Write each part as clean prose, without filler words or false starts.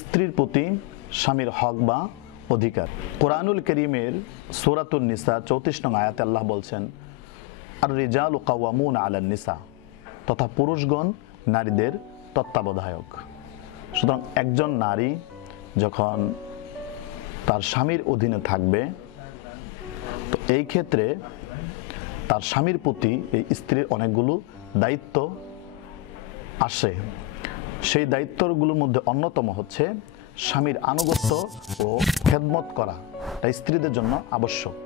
স্ত্রীর প্রতি স্বামীর হক বা অধিকার। কোরআনুল কারীমের সূরাতুন নিসা 34 নং আয়াতে আল্লাহ বলছেন, আর রিজালু কাওয়ামুনা আলান নিসা, তথা পুরুষগণ নারীদের তত্ত্বাবধায়ক। সুতরাং একজন নারী যখন তার স্বামীর অধীনে থাকবে, তো এই ক্ষেত্রে তার স্বামীর প্রতি এই স্ত্রীর অনেকগুলো দায়িত্ব আসে। সেই দায়িত্বগুলোর মধ্যে অন্যতম হচ্ছে স্বামীর আনুগত্য ও খেদমত করা, তাই স্ত্রীদের জন্য আবশ্যক।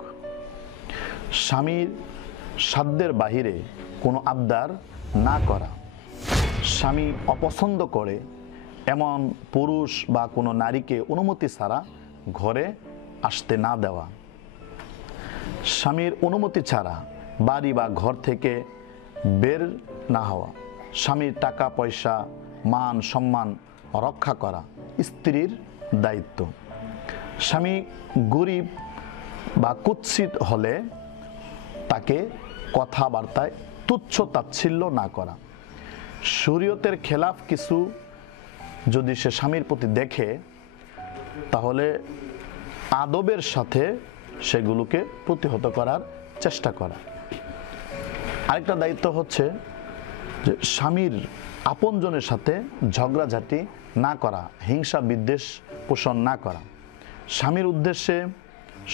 স্বামীর সাধ্যের বাহিরে কোনো আবদার না করা, স্বামী অপছন্দ করে এমন পুরুষ বা কোনো নারীকে অনুমতি ছাড়া ঘরে আসতে না দেওয়া, স্বামীর অনুমতি ছাড়া বাড়ি বা ঘর থেকে বের না হওয়া, স্বামীর টাকা পয়সা মান সম্মান রক্ষা করা স্ত্রীর দায়িত্ব। স্বামী গরিব বা কুৎসিত হলে তাকে কথাবার্তায় তুচ্ছ তাচ্ছিল্য না করা, শরীয়তের খেলাফ কিছু যদি সে স্বামীর প্রতি দেখে তাহলে আদবের সাথে সেগুলোকে প্রতিহত করার চেষ্টা করা। আরেকটা দায়িত্ব হচ্ছে যে স্বামীর আপনজনের সাথে ঝগড়াঝাটি না করা, হিংসা বিদ্বেষ পোষণ না করা, স্বামীর উদ্দেশ্যে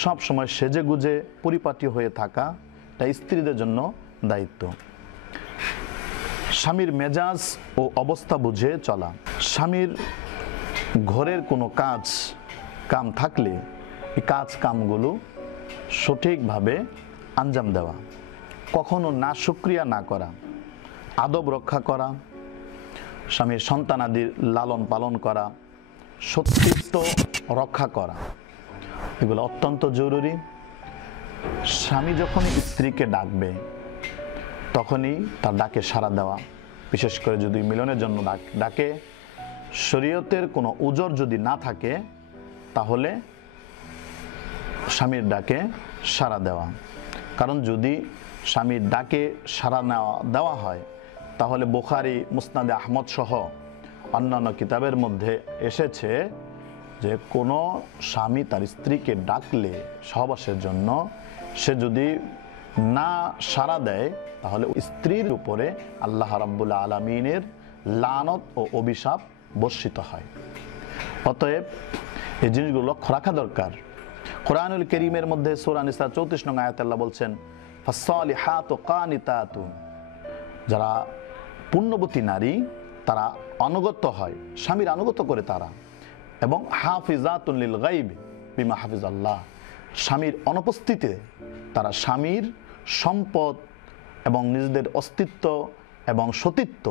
সব সময় সেজে গুজে পরিপাটি হয়ে থাকা, তাই স্ত্রীদের জন্য দায়িত্ব। স্বামীর মেজাজ ও অবস্থা বুঝে চলা, স্বামীর ঘরের কোনো কাম থাকলে এই কামগুলো সঠিকভাবে আঞ্জাম দেওয়া, কখনো না শুকরিয়া না করা, আদব রক্ষা করা, স্বামীর সন্তানাদির লালন পালন করা, সতীত্ব রক্ষা করা, এগুলো অত্যন্ত জরুরি। স্বামী যখনই স্ত্রীকে ডাকবে তখনই তার ডাকে সাড়া দেওয়া, বিশেষ করে যদি মিলনের জন্য ডাকে, শরীয়তের কোনো উজর যদি না থাকে তাহলে স্বামীর ডাকে সাড়া দেওয়া। কারণ যদি স্বামীর ডাকে সাড়া দেওয়া হয় তাহলে বুখারী, মুসনাদে আহমদ সহ অন্যান্য কিতাবের মধ্যে এসেছে যে কোনো স্বামী তার স্ত্রীকে ডাকলে সহবাসের জন্য সে যদি না সাড়া দেয় তাহলে স্ত্রীর উপরে আল্লাহ রাব্বুল আলামিনের লানত ও অভিশাপ বর্ষিত হয়। অতএব এই জিনিসগুলো লক্ষ্য রাখা দরকার। কোরআনুল কারীমের মধ্যে সূরা নিসা 34 নং আয়াতে আল্লাহ বলছেন, ফাসসালিহাতু কানিতাতুন, যারা পুণ্যবতী নারী তারা অনুগত হয়, স্বামীর আনুগত্য করে তারা, এবং হাফিজাতুন লিল গায়ব বিমা হাফিজাল্লাহ, স্বামীর অনুপস্থিতিতে তারা স্বামীর সম্পদ এবং নিজেদের অস্তিত্ব এবং সতীত্ব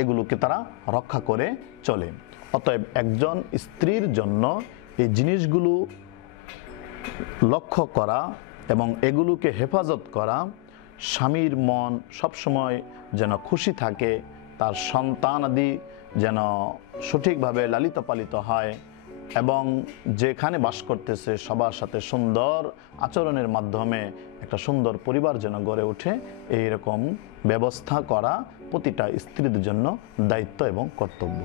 এগুলোকে তারা রক্ষা করে চলে। অতএব একজন স্ত্রীর জন্য এই জিনিসগুলো লক্ষ্য করা এবং এগুলোকে হেফাজত করা, স্বামীর মন সবসময় যেন খুশি থাকে, তার সন্তানাদি যেন সঠিকভাবে লালিত পালিত হয় এবং যেখানে বাস করতেছে সবার সাথে সুন্দর আচরণের মাধ্যমে একটা সুন্দর পরিবার যেন গড়ে ওঠে, এইরকম ব্যবস্থা করা প্রতিটা স্ত্রীর জন্য দায়িত্ব এবং কর্তব্য।